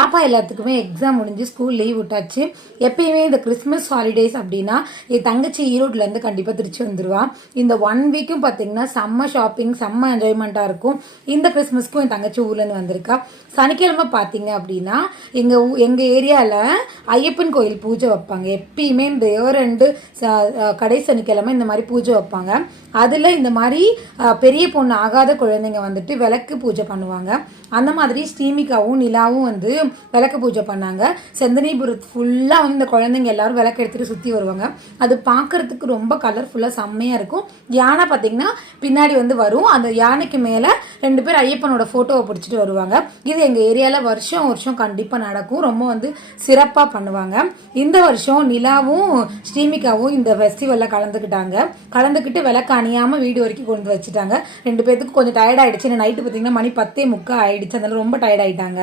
பாப்பா எல்லாத்துக்குமே எக்ஸாம் முடிஞ்சு ஸ்கூல் லீவ் விட்டாச்சு. எப்பயுமே இந்த கிறிஸ்மஸ் ஹாலிடேஸ் அப்படின்னா என் தங்கச்சி ஈரோட்லேருந்து கண்டிப்பாக திருச்சி வந்துடுவா. இந்த 1 வீக்கும் பார்த்தீங்கன்னா செம்ம ஷாப்பிங், செம்ம என்ஜாய்மெண்ட்டாக இருக்கும். இந்த கிறிஸ்மஸ்க்கும் என் தங்கச்சி ஊர்லேருந்து வந்திருக்கா. சனிக்கிழமை பார்த்தீங்க அப்படின்னா எங்கள் ஏரியாவில் ஐயப்பன் கோயில் பூஜை வைப்பாங்க. எப்பயுமே இந்த ரெண்டு கடை சனிக்கிழமை இந்த மாதிரி பூஜை வைப்பாங்க. அதில் இந்த மாதிரி பெரிய பொண்ணு ஆகாத குழந்தைங்க வந்துட்டு விளக்கு பூஜை பண்ணுவாங்க. அந்த மாதிரி ஸ்ரீமிகாவும் நிலாவும் வந்து விளக்கு பூஜை பண்ணாங்க. செந்தனிபுரத்து ஃபுல்லாக வந்து இந்த குழந்தைங்க எல்லாரும் விளக்கு எடுத்துகிட்டு சுற்றி வருவாங்க. அது பார்க்கறதுக்கு ரொம்ப கலர்ஃபுல்லாக செம்மையாக இருக்கும். யானை பார்த்தீங்கன்னா பின்னாடி வந்து வரும். அந்த யானைக்கு மேலே 2 பேர் ஐயப்பனோட ஃபோட்டோவை பிடிச்சிட்டு வருவாங்க. இது எங்கள் ஏரியாவில் வருஷம் வருஷம் கண்டிப்பாக நடக்கும். ரொம்ப வந்து சிறப்பாக பண்ணுவாங்க. இந்த வருஷம் நிலாவும் ஸ்ரீமிகாவும் இந்த ஃபெஸ்டிவலில் கலந்துக்கிட்டு விளக்கு அணியாமல் வீடு வரைக்கும் கொண்டு வச்சுட்டாங்க. 2 பேத்துக்கு கொஞ்சம் டயர்ட் ஆகிடுச்சு. நைட்டு பார்த்தீங்கன்னா மணி 10:45 ஆயிடுச்சு. அதனால ரொம்ப டயர்ட் ஆகிட்டாங்க.